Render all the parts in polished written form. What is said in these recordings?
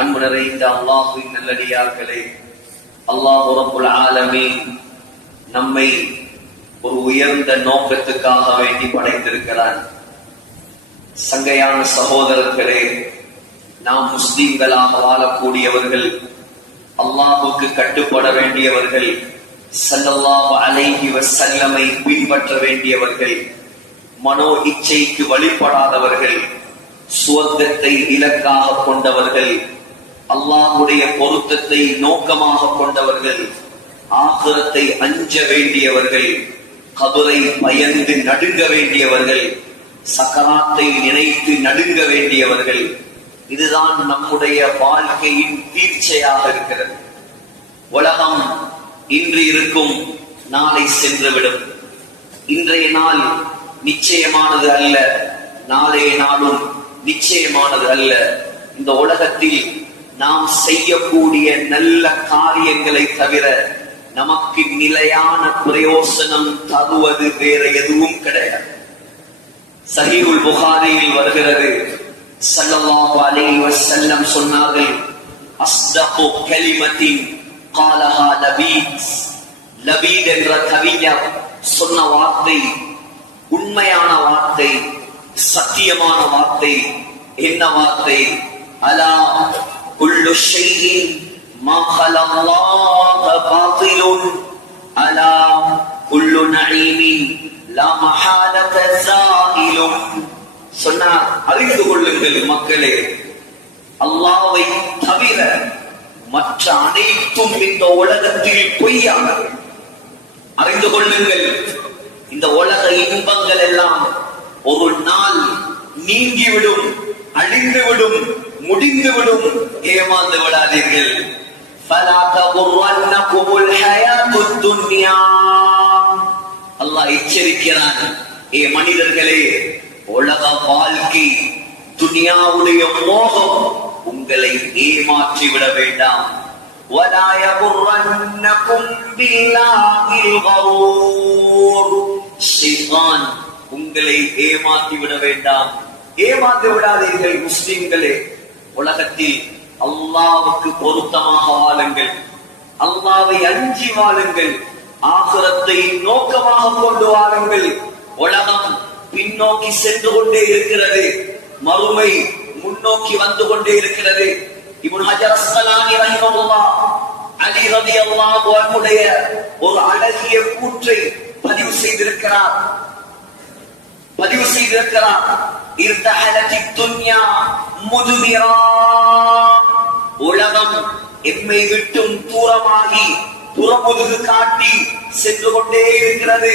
அன்பு நிறைந்த அல்லாஹ்வின் நல்லடியார்களே, அல்லாஹ் ரப்புல் ஆலமீன் நம்மை ஒரு உயர்ந்த நோக்கத்துக்காக வேண்டி படைத்திருக்கிறான். சங்கையான சகோதரர்களே, நாம் முஸ்லிம்களாக வாழக்கூடியவர்கள், அல்லாஹுக்கு கட்டுப்பட வேண்டியவர்கள், ஸல்லல்லாஹு அலைஹி வஸல்லமை பின்பற்ற வேண்டியவர்கள், மனோ இச்சைக்கு வழிபடாதவர்கள், சுவர்க்கத்தை இலக்காக கொண்டவர்கள், அல்லாஹ்வுடைய பொருத்தத்தை நோக்கமாக கொண்டவர்கள், ஆகிரத்தை அஞ்ச வேண்டியவர்கள், கபரை பயந்து நடுங்க வேண்டியவர்கள், சக்கராத்தை நினைத்து நடுங்க வேண்டியவர்கள். இதுதான் நம்முடைய வாழ்க்கையின் தீர்ச்சையாக இருக்கிறது. உலகம் இன்று இருக்கும், நாளை சென்றுவிடும். இன்றைய நாள் நிச்சயமானது அல்ல, நாளைய நாளும் நிச்சயமானது அல்ல. இந்த உலகத்தில் நாம் செய்யக்கூடிய நல்ல காரியங்களை தவிர நமக்கு நிலையான பிரயோசனம் தருவது வேற எதுவும் கிடையாது. சஹீஹுல் புகாரியில் வருகிறது, ஸல்லல்லாஹு அலைஹி வஸல்லம் சொன்னார்கள், அஸ்தகு கலிமத்தின் காலஹா லபீத். லபீத் என்ற கவிஞர் சொன்ன வார்த்தை உண்மையான வார்த்தை, சத்தியமான வார்த்தை. என்ன வார்த்தை? அலா குல்லு ஷைஇன் மா கலல்லாஹ பாத்திலுன் அலா குல்லு நஈமின் லா மஹாலத ஸாயிலுன். சொன்னார், அறிந்து கொள்ளுங்கள் மக்களே, அல்லாஹ்வை தவிர மற்ற அனைத்தும் இந்த உலகத்தில் பொய்யானது. அறிந்து கொள்ளுங்கள், இந்த உலக இன்பங்கள் எல்லாம் ஒரு நாள் நீங்கிவிடும், அழிந்துவிடும், முடிந்துவிடும். ஏமாந்து விடாதீர்கள். அல்லாஹ் எச்சரிக்கிறான், ஏ மனிதர்களே, உலக வாழ்க்கை துனியாவுடைய மோகம் உங்களை ஏமாற்றிவிட வேண்டாம். وَلَا يَغُرَّنَّكُمْ بِاللَّهِ الْغَرُورُ. ஷைத்தான் உங்களை ஏமாற்றி விட வேண்டாம், ஏமாற்றி விடாதீர்கள். முஸ்லிம்களே, உலகத்தில் அல்லாஹ்வுக்கு பொருத்தமாக வாழுங்கள், அல்லாஹ்வை அஞ்சி வாழுங்கள், ஆகிரத்தை நோக்கமாக கொண்டு வாழுங்கள். உலகம் பின்னோக்கி சென்று கொண்டே இருக்கிறது, மறுமை முன்னோக்கி வந்து கொண்டே இருக்கிறது. இப்னு ஹஜர் அஸ்கலானி ரஹிமஹுல்லாஹ் அலி ரலியல்லாஹு அன்ஹுடைய ஒரு அழகிய கூற்றை பதிவு செய்திருக்கிறார். இர்தஹலத்தித் துன்யா முதுபிரா. உலகம் எம்மை விட்டும் தூரமாகி புறமுதுகு காட்டி சென்று கொண்டே இருக்கிறது.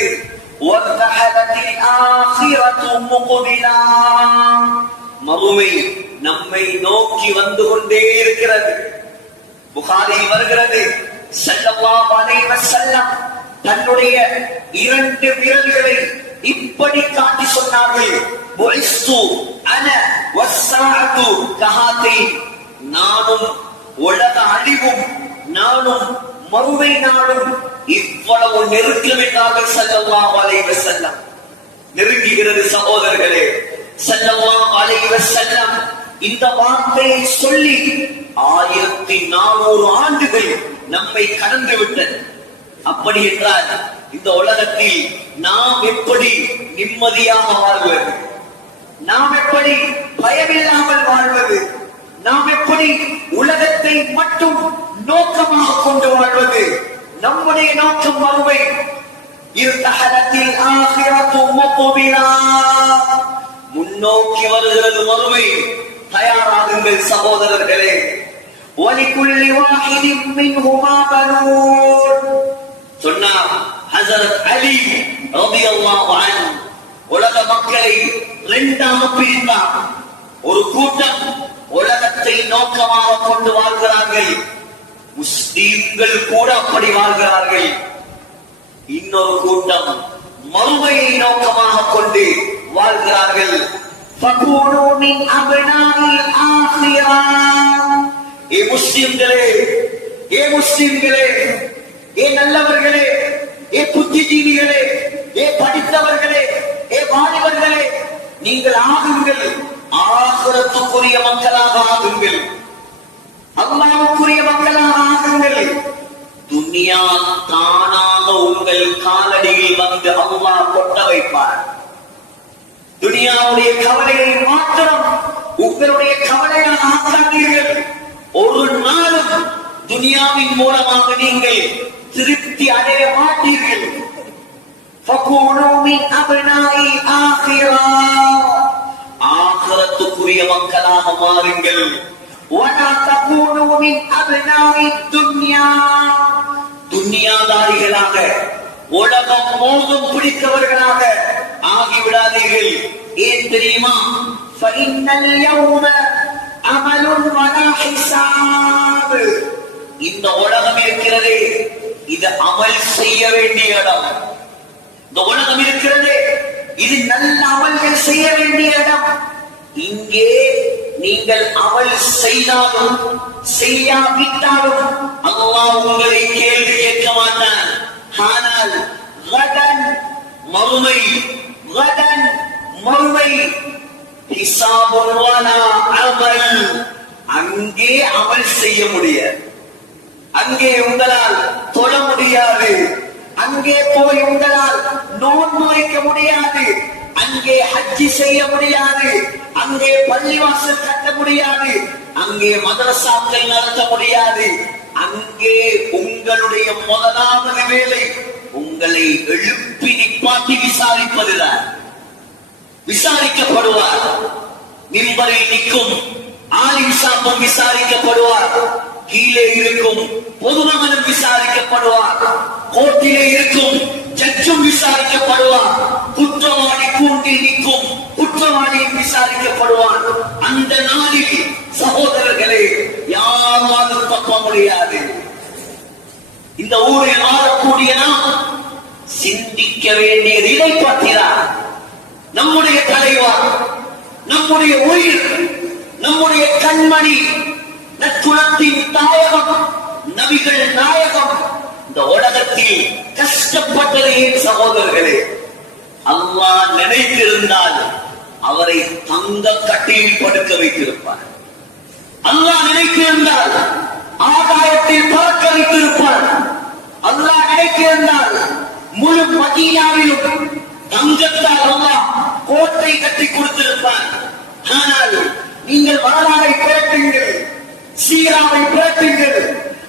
வர்தஹலத்தில் ஆகிரத்து முக்பிலா. மறுமை நம்மை நோக்கி வந்து கொண்டே இருக்கிறது. புகாரில் வருகிறது, ஸல்லல்லாஹு அலைஹி வஸல்லம் தன்னுடைய 2 விரல்களை இப்படி காட்டி சொன்னார்கள், புஇஸ்து அன வஸ்ஸாஅத்து கஹாத்தைன். நானும் உலக அழிவும் நானும் மறுமை நாளும் இவ்வளவு நெருக்கம் என்றார்கள் ஸல்லல்லாஹு அலைஹி வஸல்லம். நெருங்குகிறது சகோதரர்களே. ஸல்லல்லாஹு அலைஹி வஸல்லம் இந்த வார்த்தையை சொல்லி 1400 ஆண்டுகள் நம்மை கடந்து விட்டது. அப்படி என்றால் இந்த உலகத்தில் நாம் எப்படி நிம்மதியாக வாழ்வது, நாம் எப்படி பயமில்லாமல் வாழ்வது, நாம் எப்படி உலகத்தை மட்டும் நோக்கமாக கொண்டு வாழ்வது? நம்முடைய நோக்கம் மறுமை. இர்தஹலத்தில் ஆகிரத்து முக்பிலா. முன்னோக்கி வருகிறது மறுமை. தயாராகுங்கள் சகோதரர்களே. வலிகுல்லி வாஹிதின் மின்ஹுமா பனூன். சொன்னார் ஹஸரத் அலி ரலியல்லாஹு அன்ஹு, உலக மக்களை 2ஆக பிரித்தார். ஒரு கூட்டம் உலகத்தை நோக்கமாக கொண்டு வாழ்கிறார்கள், முஸ்லிம்கள் கூட அப்படி வாழ்கிறார்கள். இன்னொரு கூட்டம் மறுமையை நோக்கமாக கொண்டு வாழ்கிறார்கள். ஃபகூனு மின் அப்னாஇல் ஆখিরা. ஏ முஸ்லிம்களே, ஏ முஸ்லிம்களே, ஏ நல்லவர்களே, ஏ புத்திஜீவிகளே, ஏ படித்தவர்களே, ஏ வாலிபர்களே, நீங்கள் ஆகுங்கள், ஆகிரத்துக்குரிய மக்களாக ஆகுங்கள். அல்லாஹ்வுக்குரிய மக்களாக ஆகுங்கள். துன்யா தானாக உங்கள் காலடியில் வந்து அல்லாஹ் கொட்ட வைப்பார். துனியாவுடைய கவலையை மாத்திரம் உங்களுடைய கவலையாக ஆக்காதீர்கள். ஒரு நாளும் துனியாவின் மூலமாக நீங்கள் திருப்தி அடைய மாட்டீர்கள். ஆகிரத்துக்குரிய மக்களாக மாறுங்கள். துன்யாதாரிகளாக உலகம் மோகம் பிடித்தவர்களாக ஆகிவிடாதீர்கள். ஏன் தெரியுமா? இந்த உலகம் இருக்கிறது, இது அமல் செய்ய வேண்டிய இடம். இந்த உலகம் இருக்கிறது, இது நல்ல அமல்கள் செய்ய வேண்டிய இடம். இங்கே நீங்கள் அமல் செய்தாலும் செய்யாவிட்டாலும் அல்லாஹ் உங்களை கேள்வி கேட்க மாட்டான். ஆனால் மறுமை அங்கே அமல் செய்ய முடியாது. அங்கே உங்களால் தொழ முடியாது. அங்கே போய் உங்களால் நோன்பு வைக்க முடியாது. அங்கே ஹஜ்ஜி செய்ய முடியாது. அங்கே பள்ளிவாசல் கட்ட முடியாது. அங்கே மதரசாக்கள் நடத்த முடியாது. அங்கே உங்களுடைய முதலாவது வேலை உங்களை எழுப்பி நிப்பாட்டி விசாரிப்பதுதான். விசாரிக்கப்படுவார். மிம்பரில் நிற்கும் ஆலிம் சாப்பும் விசாரிக்கப்படுவார். கீழே இருக்கும் பொதுமகனும் விசாரிக்கப்படுவார். கோர்ட்டிலே இருக்கும் ஜட்ஜும் விசாரிக்கப்படுவார். குற்றவாளி கூண்டில் நிற்கும் குற்றவாளியும் விசாரிக்கப்படுவார். அந்த நாளில் சகோதரர்களே யாராலும் தப்ப முடியாது. இந்த ஊரில் வாழக்கூடிய நாம் சிந்திக்க வேண்டியது இதை பற்றிதான். நம்முடைய தலைவர், நம்முடைய உயிர், நம்முடைய கண்மணி, நற்குலத்தின் தாயகம், நபிகள் நாயகம் இந்த உலகத்தில் கஷ்டப்பட்டது ஏன் சகோதரர்களே? அல்லாஹ் நினைத்திருந்தால் அவரை தங்க கட்டியில் படுக்க வைத்திருப்பார். அல்லாஹ் நினைத்திருந்தால் ஆகாயத்தில் பறக்க வைத்திருப்பார். அல்லாஹ் நினைத்திருந்தால் முழு மதீனாவிலும் தங்கத்தால் அல்லாஹ் கோட்டை கட்டி கொடுத்திருப்பார். ஆனால் நீங்கள் வரலாறை புரட்டுங்கள், சீராவை புரட்டுங்கள்.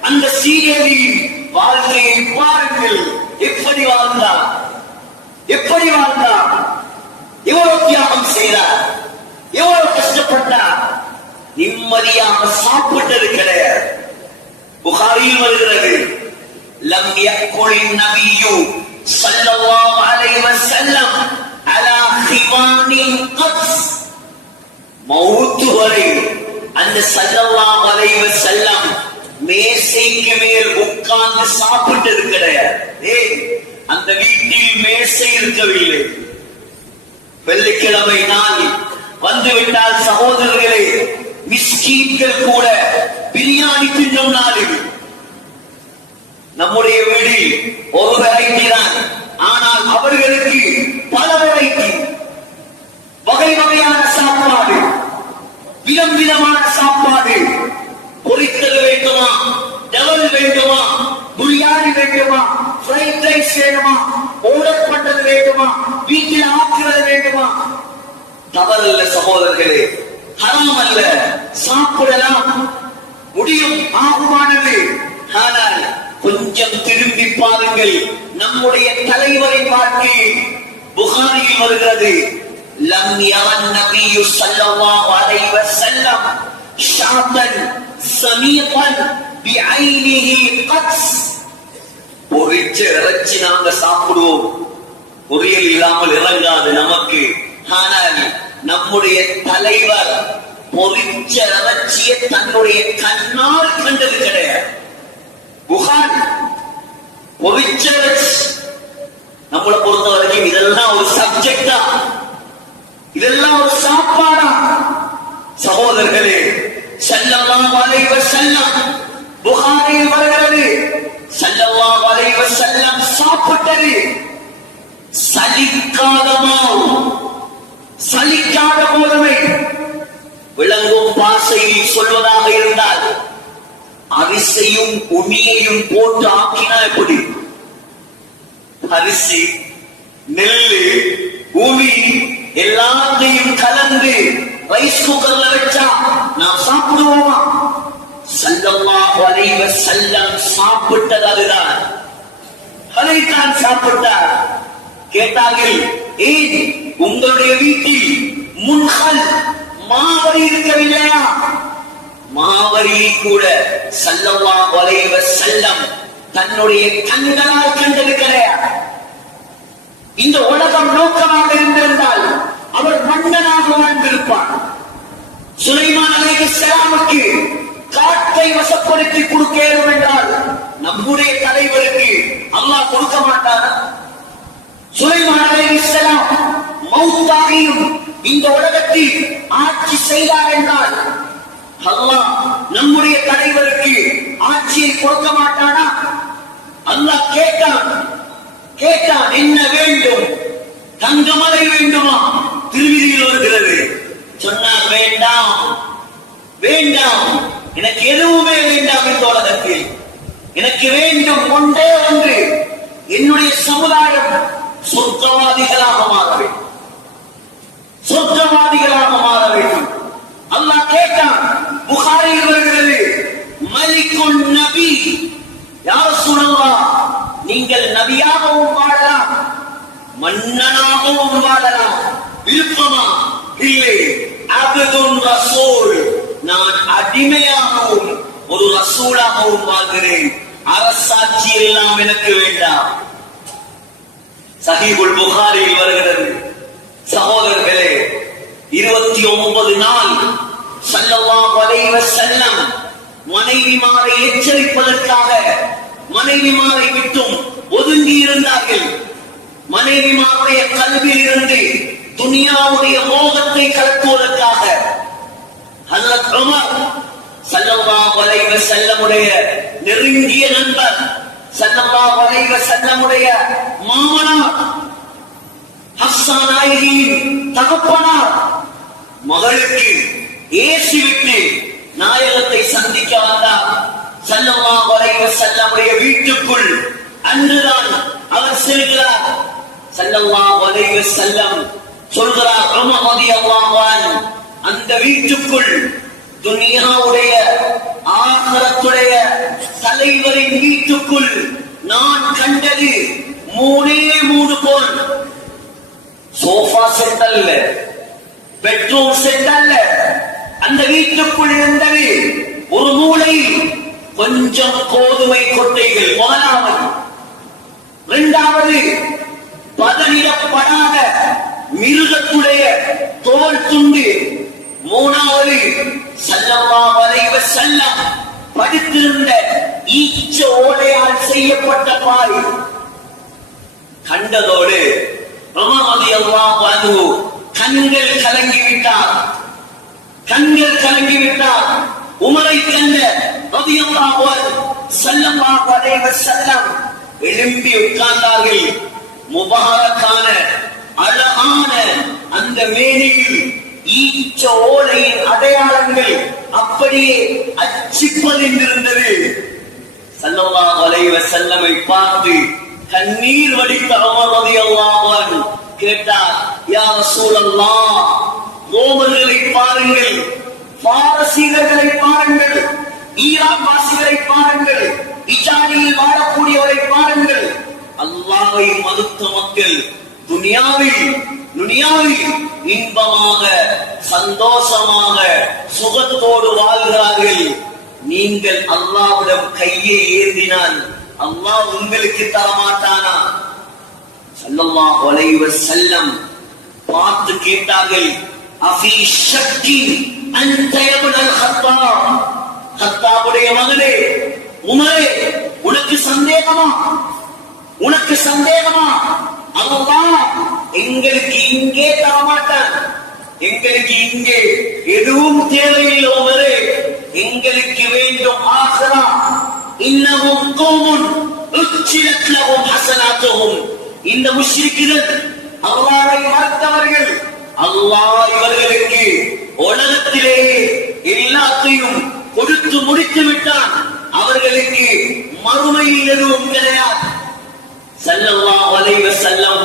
அந்த சீரேவியின் வாழ்க்கையை பாருங்கள். எப்படி வாழ்ந்தார், எப்படி வாழ்ந்தார், எவ்வளவு தியாகம் செய்தார், எவ்வளவு கஷ்டப்பட்டார். நிம்மதியாக சாப்பிட்டது கிடையாது. புகாரியில் வருகிறது, லம் யக்குலின் நபியு ஸல்லல்லாஹு அலைஹி வஸல்லம் அலா ஹிவானின் கத்ஸ். மௌத் வரை அந்த ஸல்லல்லாஹு அலைஹி வஸல்லம் மேசைக்கு மேல் உட்கார்ந்து சாப்பிட்டது கிடையாது. அந்த வீட்டில் மேசை இருக்கவில்லை. வெள்ளிக்கிழமை நாள் வந்துவிட்டால் சகோதரர்களே, மிஸ்கீன்கள் கூட பிரியாணி தின்னும் நாளில். நம்முடைய வீடில் ஒரு வெரைட்டி தான், ஆனால் அவர்களுக்கு பல வெரைட்டி, வகை வகையான சாப்பாடு, விதம் விதமான சாப்பாடு. பொரித்தது வேண்டுமா, டவல் வேண்டுமா, பிரியாணி வேண்டுமா, ஃப்ரைட் ரைஸ் வேண்டுமா, ஆர்டர் பண்ணது வேண்டுமா, வீட்டில் ஆக்குறது வேண்டுமா? தவறல்ல சகோதரர்களே, ஹராம் அல்ல, சாப்பிடலாம், முடியும், ஆகுமானது. ஆனால் கொஞ்சம் திரும்பி பாருங்கள் நம்முடைய தலைவரின் வாழ்க்கை. புகாரியில் வருகிறது, லம் யரன் நபியு ஸல்லல்லாஹு அலைஹி வஸல்லம் ஷாத்தன் சமீகன் பிஐனிஹி கத்ஸ். பொரிச்ச இறைச்சி நாங்க சாப்பிடுவோம், பொரியல் இல்லாமல் இறங்காது நமக்கு. ஆனால் நம்முடைய தலைவர் பொரிச்ச இறைச்சியை தன்னுடைய கண்ணால் கண்டது கிடையாது. புகாரி பொரிச்ச இறைச்சி. நம்மளை பொறுத்த வரைக்கும் இதெல்லாம் ஒரு சப்ஜெக்டா, இதெல்லாம் ஒரு சாப்பாடா? சகோதரர்களே, ஸல்லல்லாஹு அலைஹி வஸல்லம் புகாரியில் வருகிறது, ஸல்லல்லாஹு அலைஹி வஸல்லம் சாப்பிட்டது சலிக்காத மாவு, சலிக்காத கோதுமை. விளங்கும் பாசையில் சொல்வதாக இருந்தால் அரிசையும் உமியையும் போட்டு ஆக்கினா எப்படி? அரிசி, நெல்லு, உமி எல்லாத்தையும் கலந்து ரைஸ் குக்கர்ல வச்சா நாம் சாப்பிடுவோமா? ஸல்லல்லாஹு அலைஹி வஸல்லம் சாப்பிட்டது அதுதான். அதைத்தான் சாப்பிட்டார். கேட்டார்கள், ஏன் உங்களுடைய வீட்டில் முன்ஹல் மாவரி இருக்கவில்லையா? மாவரியை கூட ஸல்லல்லாஹு அலைஹி வஸல்லம் தன்னுடைய கண்களால் கண்டது கிடையாது. இந்த உலகம் நோக்கமாக இருந்திருந்தால் அவர் மன்னனாக வாழ்ந்திருப்பார். சுலைமான் அலைஹிஸ்ஸலாமுக்கு காட்டை வசப்படுத்தி கொடுக்க இயலும் என்றால் நம்முடைய தலைவருக்கு அல்லாஹ் கொடுக்க மாட்டாரா? சுலைமான் அலைஹிஸ்ஸலாம் மௌத்தாகியும் இந்த உலகத்தில் ஆட்சி செய்தார் என்றால் அல்லாஹ் நம்முடைய தலைவருக்கு ஆட்சியை கொடுக்க மாட்டானா? அல்லாஹ் கேட்டான் என்ன வேண்டும்? தங்கமலை வேண்டுமா? திருவிதியில் வருகிறது. சொன்னார், வேண்டாம் வேண்டாம், எனக்கு எதுவுமே வேண்டாம். இந்த உலகத்தில் எனக்கு வேண்டும் ஒன்றே ஒன்று, என்னுடைய சமுதாயம் சொர்க்கவாதிகளாக மாற வேண்டும். சொர்க்கவாதிகளாக மாற வேண்டும். அல்லாஹ் கேட்டான். புகாரியில் வருகிறது, மலிக்குன் நபி, யா ரசூலல்லாஹ், நீங்கள் நபியாகவும் வாழலாம், மன்னனாகவும் வாழலாம், விருப்பமா? இல்லை. அப்துன் ரசூல், நான் அடிமையாகவும் ஒரு ரசூலாகவும் வாழ்கிறேன். அரசாட்சி எல்லாம் எனக்கு வேண்டாம். சஹீஹுல் புகாரியில் வருகிறது. சகோதரர்களே, 29 நாள் ஸல்லல்லாஹு அலைஹி வஸல்லம் மனைவிமாரை எச்சரிப்பதற்காக மனைவிமாரை விட்டும் ஒதுங்கி இருந்தார்கள். மனைவிமாருடைய கல்வியில் இருந்து துனியாவுடைய மோகத்தை கலக்குவதற்காக ஹஜ்ரத் உமர் ஸல்லல்லாஹு அலைஹி வஸல்லமுடைய நெருங்கிய நண்பர், ஸல்லல்லாஹு அலைஹி வஸல்லமுடைய மாமனார், ஹஃப்ஸா நாயகியின் தகப்பனார் மகளுக்கு ஏசிவிட்டு நாயகத்தை சந்திக்க வந்தார். ஸல்லல்லாஹு அலைஹி வஸல்லமுடைய வீட்டுக்குள் அன்றுதான் அவர் செல்கிறார். ஸல்லல்லாஹு அலைஹி வஸல்லம் சொல்கிறார், உமர் ரலியல்லாஹு அன்ஹு, அந்த வீட்டுக்குள் துனியாவுடைய ஆகிரத்துடைய தலைவரின் வீட்டுக்குள் நான் கண்டது 3 போல். சோஃபா செட் அல்ல, பெட்ரூம் செட் அல்ல. அந்த வீட்டுக்குள் இருந்தது ஒரு மூலையில் கொஞ்சம் கோதுமை கொட்டைகள். முதலாவது. இரண்டாவது, பதனிடப்படாத மிருகத்துடைய தோல் துண்டு. மூணாவது, ஸல்லல்லாஹு அலைஹி வஸல்லம் படித்திருந்த ஈச்ச ஓலையால் செய்யப்பட்ட பாய். கண்டதோடு உமர் ரலியல்லாஹு அன்ஹு கண்கள் கலங்கிவிட்டார். உமரை கண்ட ரலியல்லாஹு அன்ஹு ஸல்லல்லாஹு அலைஹி வஸல்லம் எழும்பி உட்கார்ந்தார்கள். முபாரக்கான அழகான அந்த மேனியில் ஈச்ச ஓலையின் அடையாளங்கள் அப்படியே அச்சிப்பதிருந்தது. ஸல்லல்லாஹு அலைஹி வஸல்லமை பார்த்து கண்ணீர் வடித்த உமர் ரலியல்லாஹு அன்ஹு கேட்டார், யா ரசூலல்லாஹ், ரோமர்களை பாருங்கள், பாரசீகர்களை பாருங்கள், ஈரான் வாசிகளை பாருங்கள், இஜானியில் வாழக்கூடியவரை பாருங்கள். அல்லாஹ்வை மறுத்த மக்கள் துனியாவில் இன்பமாக சந்தோஷமாக சுகத்தோடு வாழ்கிறார்கள். நீங்கள் அல்லாஹ்விடம் கையை ஏந்தினால் அல்லாஹ் உங்களுக்கு தரமாட்டானா? ஸல்லல்லாஹு அலைஹி வஸல்லம் பார்த்து கேட்டார்கள், அஃபீ ஷக்கி அன்த இப்னுல் கத்தாப், கத்தாபுடைய மகனே உமரே, உனக்கு சந்தேகமா? அல்லாஹ் எங்களுக்கு இங்கே தரமாட்டான். எங்களுக்கு இங்கே எதுவும் தேவையில்லை உமரே, எங்களுக்கு வேண்டும் ஆகிரா. இன்னஹும் கௌமுன் உச்சிலத் லஹும் ஹஸனாத்துஹும், இந்த முஷ்ரிக்குகள், அல்லாஹ்வை மறுத்தவர்கள், அல்லாஹ் இவர்களுக்கு உலகத்திலேயே எல்லாத்தையும் கொடுத்து முடித்து விட்டான்.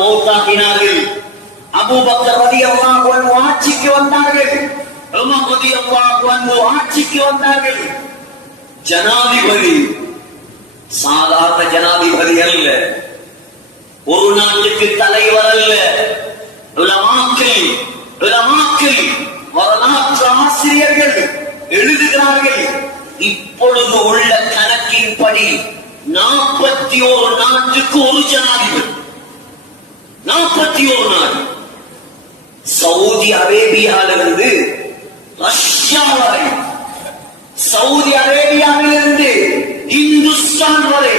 மௌத்தாகினார்கள். அபூபக்கர் ரலியல்லாஹு அன்ஹு ஆட்சிக்கு வந்தார்கள். உமர் ரலியல்லாஹு அன்ஹு ஆட்சிக்கு வந்தார்கள். ஜனாதிபதி சாதாரண ஜனாதிபதி அல்ல, ஒரு நாட்டுக்கு தலைவர் அல்ல. உலமாக்கள் வரலாற்று ஆசிரியர்கள் எழுதுகிறார்கள், இப்பொழுது உள்ள கணக்கின்படி 41 நாட்டுக்கு ஒரு ஜனாதிபதி. 41 நாடு. சவுதி அரேபியாவிலிருந்து ரஷ்யா வரை, சவுதி அரேபியாவிலிருந்து இந்துஸ்தான் வரை,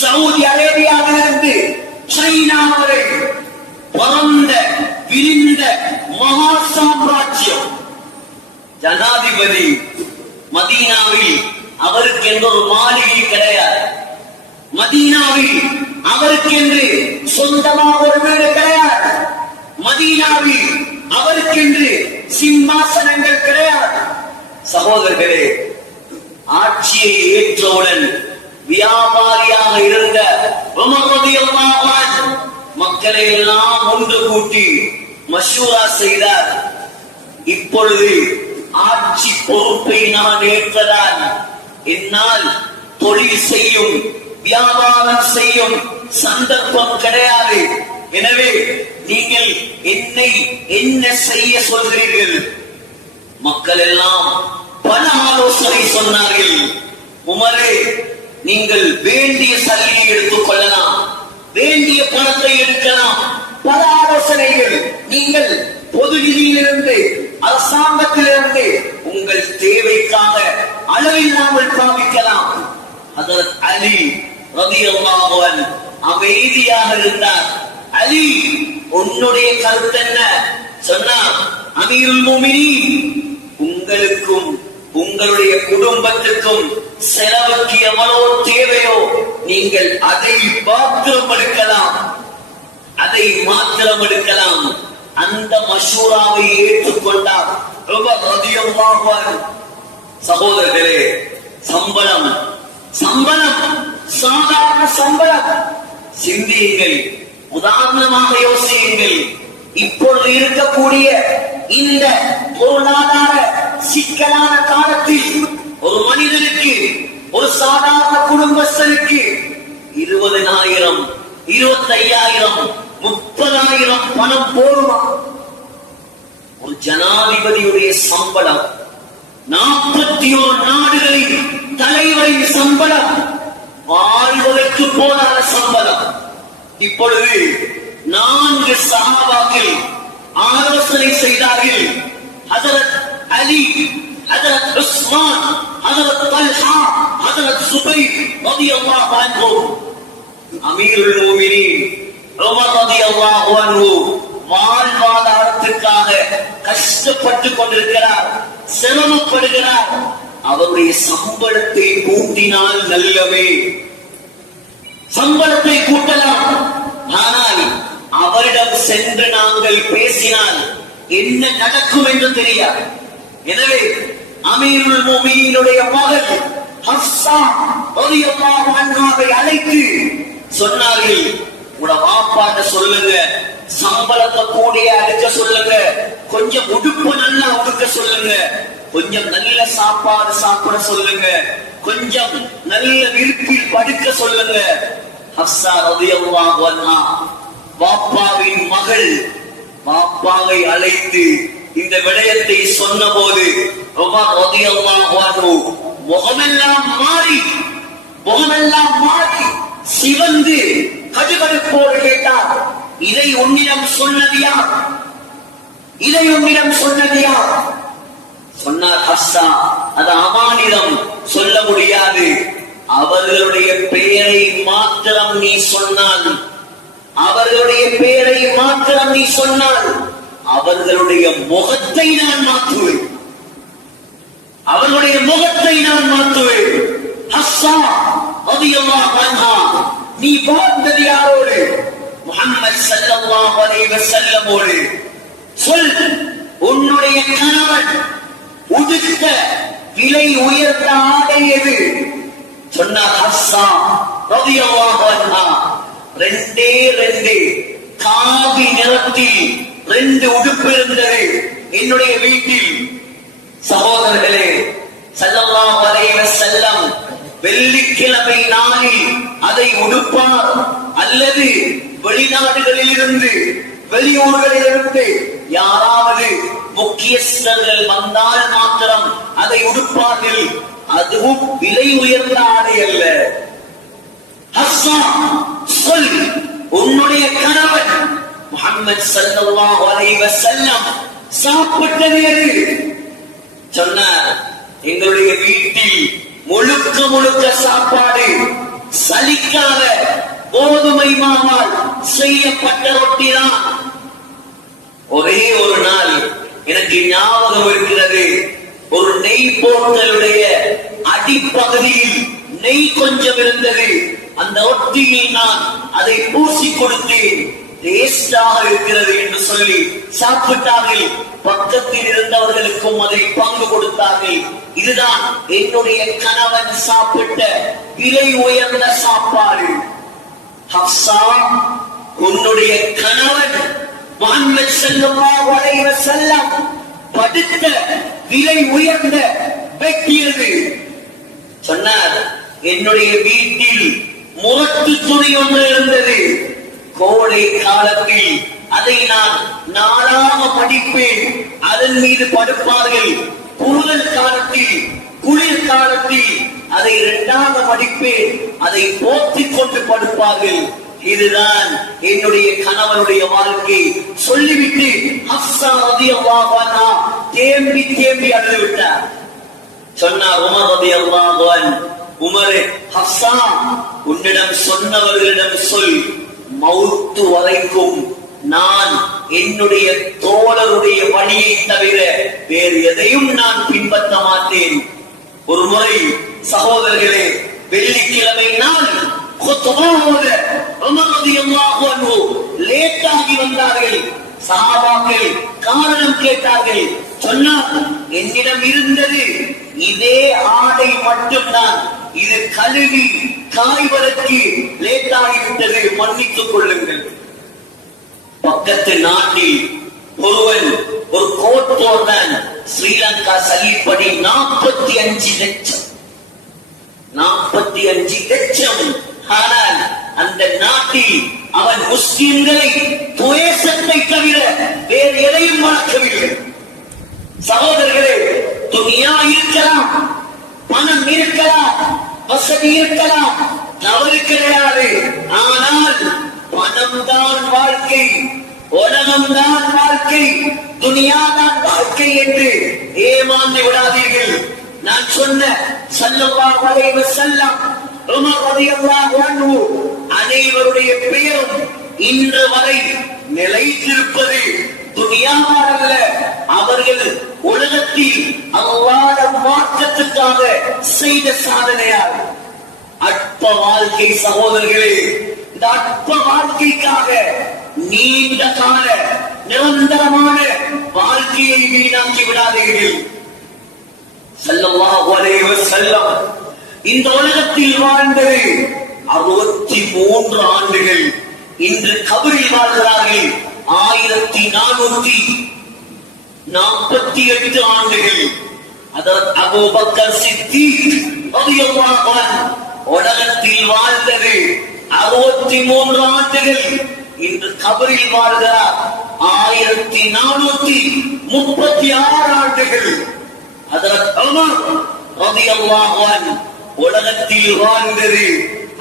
சவுதி அரேபியாவிலிருந்து சைனா வரை பரந்த விரிந்த மகா சாம்ராஜ்யம். ஜனாதிபதி மதீனாவில் அவருக்கு என்று ஒரு மாளிகை கிடையாது. மதீனாவில் அவருக்கென்று சொந்தமாக ஒரு வீடு கிடையாது. மதீனாவில் அவருக்கென்று சிம்மாசனங்கள் கிடையாது. சகோதரர்களே, ஆட்சியை ஏற்றவுடன் வியாபாரியாக இருந்த உமர் ரலியல்லாஹு அன்ஹு மக்களை எல்லாம் ஒன்று கூட்டி மஷூரா செய்தார். இப்பொழுது ஆட்சி பொறுப்பை நான் ஏற்றதால் என்னால் தொழில் செய்யும், வியாபாரம் செய்யும் சந்தர்ப்பம் கிடையாது. எனவே நீங்கள் என்னை என்ன செய்ய சொல்கிறீர்கள்? மக்கள் எல்லாம் பல ஆலோசனை சொன்னார்கள். உமரே, நீங்கள் வேண்டிய சலுகை எடுத்துக் கொள்ளலாம், வேண்டிய பணத்தை எடுக்கலாம். பல ஆலோசனைகள். நீங்கள் பொது நிதியிலிருந்து, அரசாங்கத்திலிருந்து உங்கள் தேவைக்காக அளவில்லாமல் பாவிக்கலாம். ஹஜ்ரத் அலி ரலியல்லாஹு அன்ஹு அமைதியாக இருந்தார். அலி, உன்னுடைய கருத்து என்ன சொன்னார்? அமீருல் முஃமினீன், உங்களுக்கும் உங்களுடைய குடும்பத்திற்கும் செலவுக்கு எவ்வளவு தேவையோ நீங்கள் அதை மாத்திரம் எடுக்கலாம், அதை மாத்திரம் எடுக்கலாம். அந்த மஷூராவை ஏற்றுக்கொண்டார் உமர் ரலியல்லாஹு அன்ஹு. சகோதரர்களே, சம்பளம் சாதாரண சம்பளம். சிந்தியுங்கள், உதாரணமாக யோசியுங்கள். இப்பொழுது இருக்கக்கூடிய இந்த பொருளாதார சிக்கலான காலத்தில் ஒரு மனிதனுக்கு, ஒரு சாதாரண குடும்பஸ்தனுக்கு 20,000, 25,000, 30,000 பணம் போடுமா? ஒரு ஜனாதிபதியுடைய சம்பளம், 41 நாடுகளின் தலைவரின் சம்பளம், வாழ்வதற்கு போதாத சம்பளம். இப்பொழுது 4 சஹாபாக்கள் ஆலோசனை செய்தார்கள். ஹஜ்ரத் அலி, ஹஜ்ரத் உஸ்மான், ஹஜ்ரத் தல்ஹா, ஹஜ்ரத் சுபைர் ரலியல்லாஹு அன்ஹு. அமீருல் முஃமினீன் உமர் ரலியல்லாஹு அன்ஹு வாழ்வாதாரத்திற்காக கஷ்டப்பட்டு கொண்டிருக்கிறார், சிரமப்படுகிறார். அவருடைய சம்பளத்தை கூட்டினால் நல்லவே, சம்பளத்தை கூட்டலாம். ஆனால் அவரிடம் சென்று நாங்கள் பேசினால் என்ன நடக்கும் என்று தெரியாது. எனவே அமீருல் முஃமினீனுடைய மகள் ஹஃப்ஸா ரலியல்லாஹு அன்ஹாவை அழைத்து சொன்னார்கள், உங்களோட வாப்பாட்ட சொல்லுங்க, சம்பளத்தை கூடிய அடிக்க சொல்லுங்க, கொஞ்சம் உடுப்பு நல்லா உடுக்க சொல்லுங்க, கொஞ்சம் நல்ல சாப்பாடு சாப்பிட சொல்லுங்க, கொஞ்சம் நல்ல விருப்பில் படுக்க சொல்லுங்க. ஹஃப்ஸா ரலியல்லாஹு அன்ஹா வாப்பாவின் மகள் வாப்பாவை அழைத்து இந்த விடயத்தை சொன்ன போது உமர் ரலியல்லாஹு அன்ஹு முகமெல்லாம் மாறி சிவந்து கடுகடுப்போடு கேட்டார், இதை உன்னிடம் சொன்னது யார்? இதை உன்னிடம் சொன்னது யார்? சொன்னார் ஹஃப்ஸா, அது அமானிடம், சொல்ல முடியாது. அவர்களுடைய பெயரை மாத்திரம் நீ சொன்னால், அவர்களுடைய பெயரை மாத்திரம் நீ சொன்னால் அவர்களுடைய முகத்தை நான் மாற்றுவேன், அவர்களுடைய முகத்தை நான் மாற்றுவேன். ஹஃப்ஸா ரலியல்லாஹு அன்ஹா, நீ வாழ்ந்தது யாரோடு? முஹம்மது ஸல்லல்லாஹு அலைஹி வஸல்லமோடு. சொல், உன்னுடைய கணவன் உடுத்த விலை உயர்ந்த ஆடை எது? சொன்னார் ஹஃப்ஸா ரலியல்லாஹு அன்ஹா, 2 காவி நிறத்தில் 2 உடுப்பு இருந்தது என்னுடைய வீட்டில். சகோதரர்களே, ஸல்லல்லாஹு அலைஹி வஸல்லம் வெள்ளிக்கிழமை நாளில் அதை உடுப்பார், அல்லது வெளிநாடுகளில் இருந்து வெளியூர்களிலிருந்து யாராவது முக்கியஸ்தர்கள் வந்தால் மாத்திரம் அதை உடுப்பார்கள். அதுவும் விலை உயர்ந்த ஆடை அல்ல. ஹஸ்ஸா, சொல், உன்னுடைய கணவன் முஹம்மது ஸல்லல்லாஹு அலைஹி வஸல்லம் சாப்பிட்டது எது? சொன்னார், எங்களுடைய வீட்டில் முழுக்க முழுக்க சாப்பாடு சலிக்காத கோதுமை மாவால் செய்யப்பட்ட ரொட்டிதான். ஒரே ஒரு நாள் எனக்கு ஞாபகம் இருக்கிறது, ஒரு நெய் போட்டலுடைய அடிப்பகுதியில் நெய் கொஞ்சம் இருந்தது. அந்த ரொட்டியில் நான் அதை பூசி கொடுத்தேன். டேஸ்டாக இருக்கிறது என்று சொல்லி சாப்பிட்டார்கள். பக்கத்தில் இருந்தவர்களுக்கும் அதை பங்கு கொடுத்தார்கள். இதுதான் என்னுடைய கணவன் சாப்பிட்ட விலை உயர்ந்த சாப்பாடு. ஹப்ஸா, உன்னுடைய கணவன் முஹம்மது ஸல்லல்லாஹு அலைஹி வஸல்லம் படுத்த விலை உயர்ந்த வெட்டியது. சொன்னார், என்னுடைய வீட்டில் முரட்டு துணி ஒன்று இருந்தது. கோடை காலத்தில் அதை நான் நாளாக படிப்பேன், அதன் மீது படுப்பார்கள். குளிர் காலத்தில் குளிர் காலத்தில் அதை 2ஆக படிப்பேன், அதை போத்திக் கொண்டு படுப்பார்கள். இதுதான் என்னுடைய கணவனுடைய வாழ்க்கை. சொல்லிவிட்டு ஹப்ஸா ரலியல்லாஹு அன்ஹா தேம்பி தேம்பி அழுது விட்டார். சொன்னார் உமர் ரலியல்லாஹு அன்ஹு, உமரே, ஹப்ஸா, உன்னிடம் சொன்னவர்களிடம் சொல், மௌத்து வரைக்கும் நான் என்னுடைய தோழருடைய வழியை தவிர வேறு எதையும் நான் பின்பற்ற மாட்டேன். ஒரு முறை சகோதரர்களே, வெள்ளிக்கிழமை நாள் லேட்டாகி வந்தார்கள். சஹாபாக்கள் காரணம் கேட்டார்கள். சொன்னார், என்னிடம் இருந்தது இதே ஆடை மட்டும்தான், இது கழுவி காய்வதற்கு லேட்டாகிவிட்டது, மன்னித்துக் கொள்ளுங்கள். பக்கத்து நாட்டில் ஒருவன் ஒரு கோட் போர்தான். ஸ்ரீலங்கா சல்லிப்படி 45 லட்சம். 45 லட்சம். ஆனால் அந்த நாட்டில் அவன் முஸ்லிம்களை துவேஷத்தை தவிர வேறு எதையும் வளர்க்கவில்லை. சகோதரர்களே, துனியா இருக்கலாம், பணம் இருக்கலாம், வசதி இருக்கலாம், தவறு கிடையாது. ஆனால் பணம்தான் வாழ்க்கை, உலகம்தான் வாழ்க்கை, துனியாதான் வாழ்க்கை என்று ஏமாந்து விடாதீர்கள். நான் சொன்ன ஸல்லல்லாஹு அலைஹி வஸல்லம், உமர் ரலியல்லாஹு அன்ஹு அனைவருடைய பெயரும் இன்று வரை நிலைத்திருப்பது துனியாவால் அல்ல. அவர்கள் உலகத்தில் அல்லாஹ்வுடைய மார்க்கத்துக்காக செய்த சாதனையால். அற்ப வாழ்க்கை சகோதரர்களே, இந்த அற்ப வாழ்க்கைக்காக நீண்ட கால நிரந்தரமான வாழ்க்கையை வீணாக்கி விடாதீர்கள். ஸல்லல்லாஹு அலைஹி வஸல்லம் இந்த உலகத்தில் வாழ்ந்தது 63 ஆண்டுகள். இன்று கபரில் வாழ்கிறார்கள் 1448 ஆண்டுகள். அதற்கு அபூபக்கர் சித்தீக் ரலியல்லாஹு அன்ஹு உலகத்தில் வாழ்ந்தது 63 ஆண்டுகள். இன்று கபரில் வாழ்கிறார் 1436 ஆண்டுகள். அதற்கு உமர் ரலியல்லாஹு அன்ஹு உலகத்தில் வாழ்ந்தது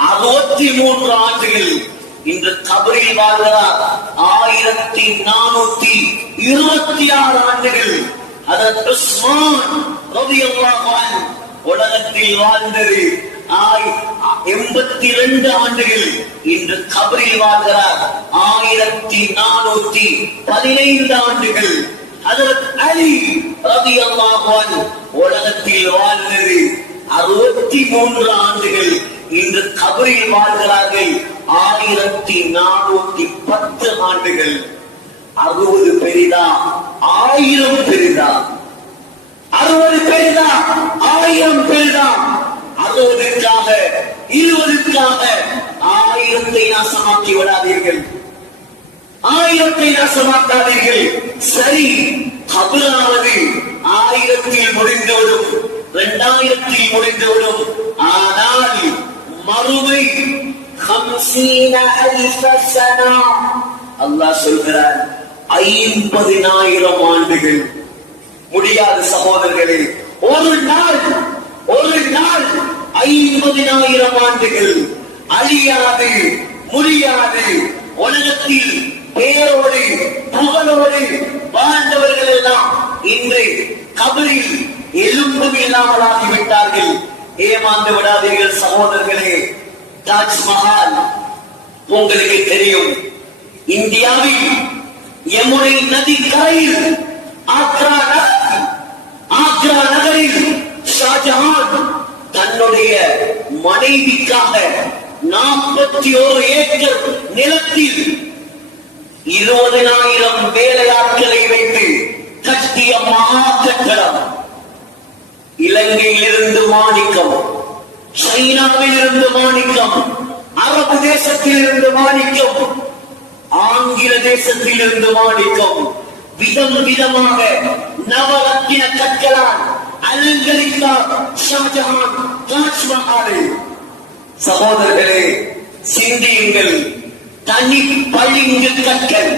63 ஆண்டுகள். இன்று கபரில் வாழ்கிறார் 1426 ஆண்டுகள். அதற்கு உஸ்மான் ரலியல்லாஹு அன்ஹு உலகத்தில் வாழ்ந்தது 82 ஆண்டுகள். இன்று கபரில் வாழ்கிறார் 1415 ஆண்டுகள். அதற்கு அலி ரலியல்லாஹு அன்ஹு உலகத்தில் வாழ்ந்தது 63 ஆண்டுகள். இன்று கபரில் வாழ்கிறார்கள் 1410 ஆண்டுகள். 60 பெரிதா 1000 பெரிதா? 60 பெரிதா 1000 பெரிதா? 60க்காக 20க்காக 1000 நாசமாக்கி விடாதீர்கள். 1000 நாசமாக்காதீர்கள். சரி, கபராவது 1000 முடிந்துவிடும், 2000 முடிந்துவிடும். ஆனால் மறுமை 50,000 சனா. அல்லாஹ் சொல்கிறார் 50,000 ஆண்டுகள். முடியாது சகோதரர்களே. ஒரு நாள் 50,000 ஆண்டுகள் அழியாது, முடியாது. உலகத்தில் பேரோடு புகழோடு வாழ்ந்தவர்கள் எல்லாம் இன்று கபரில் எலும்பும் இல்லாமலாகிவிட்டார்கள். ஏமாந்து விடாதீர்கள் சகோதரர்களே. தாஜ்மஹால் உங்களுக்கு தெரியும், இந்தியாவில் யமுனை நதி கரையில் ஆக்ரா நகரில் ஷாஜஹான் தன்னுடைய மனைவிக்காக 41 ஏக்கர் நிலத்தில் 20,000 வேலையாட்களை வைத்து கட்டிய மகா கட்டடம். இலங்கையில் இருந்து மாணிக்கம், சைனாவில் இருந்து மாணிக்கம், அரபு தேசத்தில் இருந்து மாணிக்கம், ஆங்கில தேசத்தில் இருந்து மாணிக்கம், விதம் விதமாக நவரத்தின கற்களால் அலங்கரித்தார் ஷாஜஹான் தாஜ்மஹாலை. சகோதரர்களே, சிந்தியுங்கள். தனி பளிங்கு கற்கள்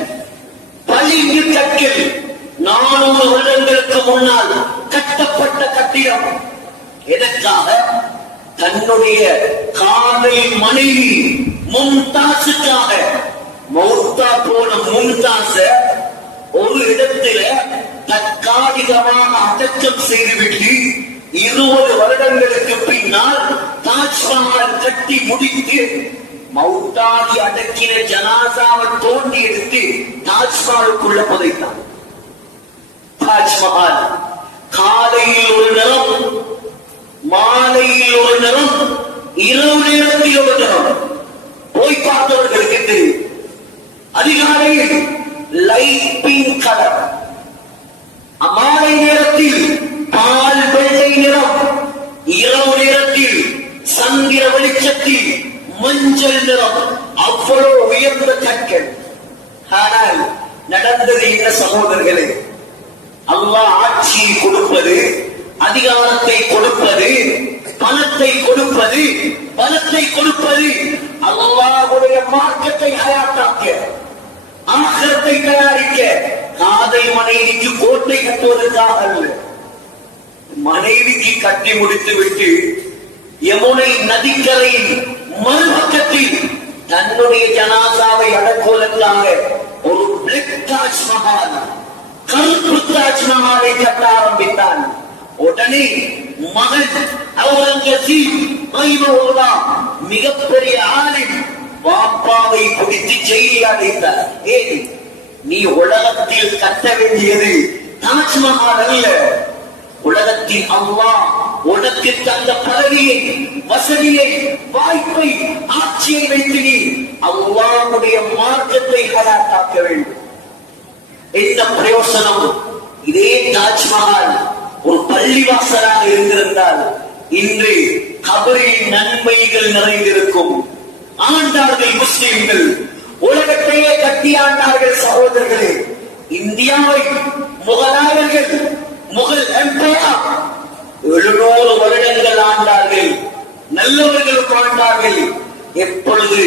400 வருடங்களுக்கு முன்னால் கட்டப்பட்ட கட்டிடம். எதற்காக? தன்னுடைய காதல் மனைவி மும்தாஸுக்காக. மௌத்தா போன மும்தாஸ ஒரு இடத்துல தற்காலிகமாக அடக்கம் செய்துவிட்டு 20 வருடங்களுக்கு பின்னால் தாஜ்மஹால் கட்டி முடித்து மௌத்தாகி அடக்கின ஜனாசாவை தோண்டி எடுத்து தாஜ்மஹாலுக்குள்ள புதைத்தான். தாஜ்மஹால் காலையில் ஒரு நிறம், மாலையில் ஒரு நிறம், இரவு நேரத்தில் ஒரு நிறம். போய் பார்த்தவர்களுக்கு தெரியும். அதிகாலையில் லைட் பிங்க் கலர், மாலை நேரத்தில் பால் வெள்ளை நிறம், இரவு நேரத்தில் சந்திர வெளிச்சத்தில் மஞ்சள் நிறம். அவ்வளவு உயர்ந்த கற்கள். ஆனால் நடந்தது என்ன சகோதரர்களே? அல்லாஹ் ஆட்சியை கொடுப்பது, அதிகாரத்தை கொடுப்பது, பணத்தை கொடுப்பது, பலத்தை கொடுப்பது அல்லாஹ்வுடைய மார்க்கத்தை ஹயாத்தாக்க, ஆகிரத்தை தயாரிக்க, காதல் மனைவிக்கு கோட்டை கட்டுவதற்காக அல்ல. மனைவிக்கு கட்டி முடித்து விட்டு யமுனை நதிக்கரையில் மறுபக்கத்தில் தன்னுடைய ஜனாசாவை அடக்குவதற்காக ஒரு பிளாக் தாஜ்மஹால், கருப்பு தாஜ்மஹாலை கட்ட ஆரம்பித்தான். உடனே மகன் அவுரங்கசீப் மிகப்பெரிய ஆலிம் பாப்பாவை பிடித்து செய்தி அடைத்தார். ஏன்? நீ உலகத்தில் கட்ட வேண்டியது தாஜ்மஹால் அல்ல. உலகத்தில் அல்லாஹ் உனக்கு தந்த பதவியை, வசதியை, வாய்ப்பை, ஆட்சியை வைத்து நீ அல்லாஹ்வுடைய மார்க்கத்தை ஹயாத்தாக்க வேண்டும். என்ன பிரயோசனம்? இதே தாஜ்மஹால் ஒரு பள்ளிவாசலாக இருந்திருந்தால் இன்று கபரில் நன்மைகள் நிறைந்திருக்கும். ஆண்டார்கள் முஸ்லிம்கள், உலகத்தையே கட்டி ஆண்டார்கள் சகோதரர்களே. இந்தியாவை முகலாயர்கள், முகல் எம்பையர் 700 வருடங்கள் ஆண்டார்கள். நல்லவர்களும் ஆண்டார்கள். எப்பொழுது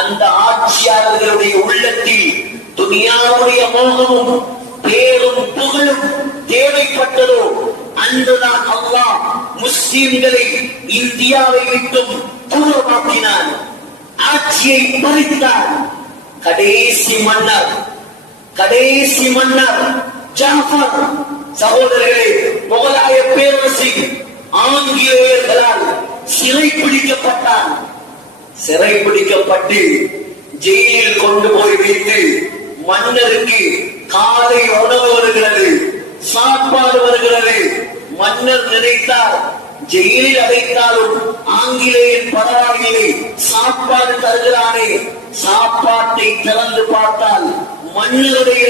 அந்த ஆட்சியாளர்களுடைய உள்ளத்தில் துனியாவுடைய மோகமும் பேரும் புகழும் தேவைப்பட்டதோ அன்றுதான் அல்லாஹ் முஸ்லிம்களை இந்தியாவை விட்டும் தூரமாக்கினான், ஆட்சியை பறித்தான். கடைசி மன்னர் ஜாஃபர் சகோதரர்களே, முகலாய பேரரசி ஆங்கிலேயர்களால் சிறைப்பிடிக்கப்பட்டான். சிறைப்பிடிக்கப்பட்டு ஜெயிலில் கொண்டு போய் வைத்து மன்னருக்கு காலை உணவு வருகிறது, சாப்பாடு வருகிறது. மன்னர் நினைத்தார், ஜெயிலில் அடைத்தாலும் ஆங்கிலேயன் பரவாயில்லை, சாப்பாடு தருகிறானே. சாப்பாட்டை திறந்து பார்த்தால் மன்னருடைய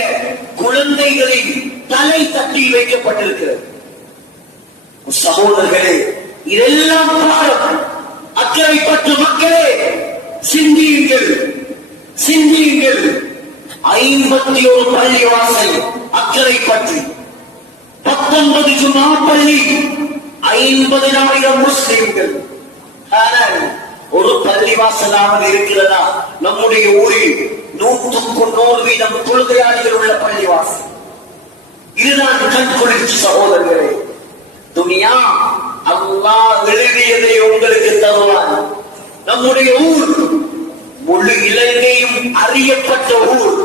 குழந்தைகளின் தலை தட்டில் வைக்கப்பட்டிருக்கிறது. சகோதரர்களே, இதெல்லாம் பாடம். அக்கறைப்பட்ட மக்களே, சிந்தியுங்கள். 51 பள்ளிவாசல் அக்கறை பற்றி 19 ஜும்ஆ பள்ளி 50,000 முஸ்லிம்கள். ஆனால் ஒரு பள்ளிவாசலாவது இருக்கிறதா நம்முடைய ஊரில் 100% தொழுகையாளிகள் உள்ள பள்ளிவாசல்? இதுதான் கண்குளிர்ச்சி சகோதரர்களே. துனியா அல்லாஹ் எழுதியதை உங்களுக்கு தருவான். நம்முடைய ஊர் முழு இலங்கையும் அறியப்பட்ட ஊர்,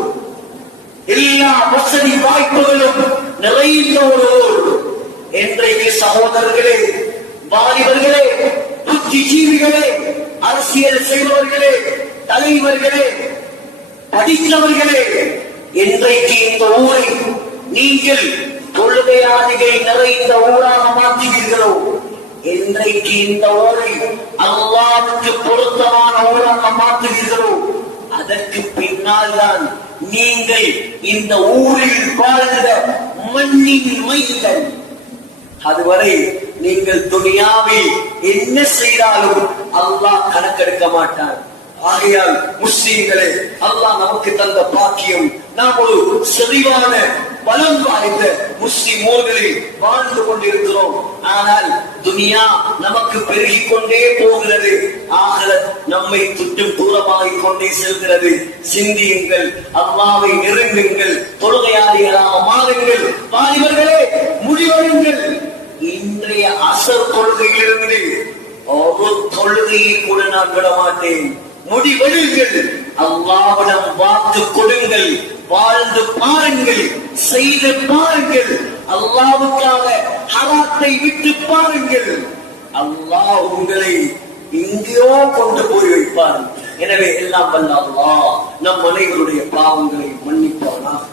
எல்லா வசதி வாய்ப்புகளும் நிறைந்த ஒரு ஊர். இன்றைக்கு சகோதரர்களே, வாலிபர்களே, புத்திஜீவிகளே, அரசியல் செய்பவர்களே, தலைவர்களே, படித்தவர்களே, இன்றைக்கு இந்த ஊரை நீங்கள் தொழுகையாளிகள் நிறைந்த ஊராக மாற்றுவீர்களோ, இன்றைக்கு இந்த ஊரை அல்லாஹ்வுக்கு பொருத்தமான ஊராக மாற்றுவீர்களோ, அதற்கு பின்னால் தான் நீங்கள் இந்த ஊரில் வாழ்ந்த மண்ணின் மைந்தன். அதுவரை நீங்கள் துனியாவில் என்ன செய்தாலும் அல்லாஹ் கணக்கெடுக்க மாட்டார். ஆகையால் முஸ்லிம்களே, அல்லாஹ் நமக்கு தந்த பாக்கியம், நாம் ஒரு செறிவான பலம் வாய்ந்த முஸ்லிம் ஊர்களில் வாழ்ந்து கொண்டிருக்கிறோம். ஆனால் துனியா நமக்கு பெருகிக் கொண்டே போகிறது, ஆகிரத் நம்மை சுற்றும் தூரமாகிக் கொண்டே செல்கிறது. சிந்தியுங்கள், அல்லாஹ்வை நெருங்குங்கள், தொழுகையாளிகளாக மாறுங்கள். வாலிபர்களே, முடிவெடுங்கள். இன்றைய அசர் தொழுகையிலிருந்து ஒரு தொழுகையை கூட நான் விட மாட்டேன். முடிவெடுங்கள், அல்லாஹ்விடம் வாக்கு கொடுங்கள், வாழ்ந்து பாருங்கள், செய்து பாருங்கள், அல்லாஹ்வுக்காக ஹராத்தை விட்டு பாருங்கள். அல்லாஹ் உங்களை எங்கேயோ கொண்டு போய் வைப்பார். எனவே எல்லாம் வல்ல அல்லாஹ் நம் அனைவருடைய பாவங்களை மன்னிப்பானாக.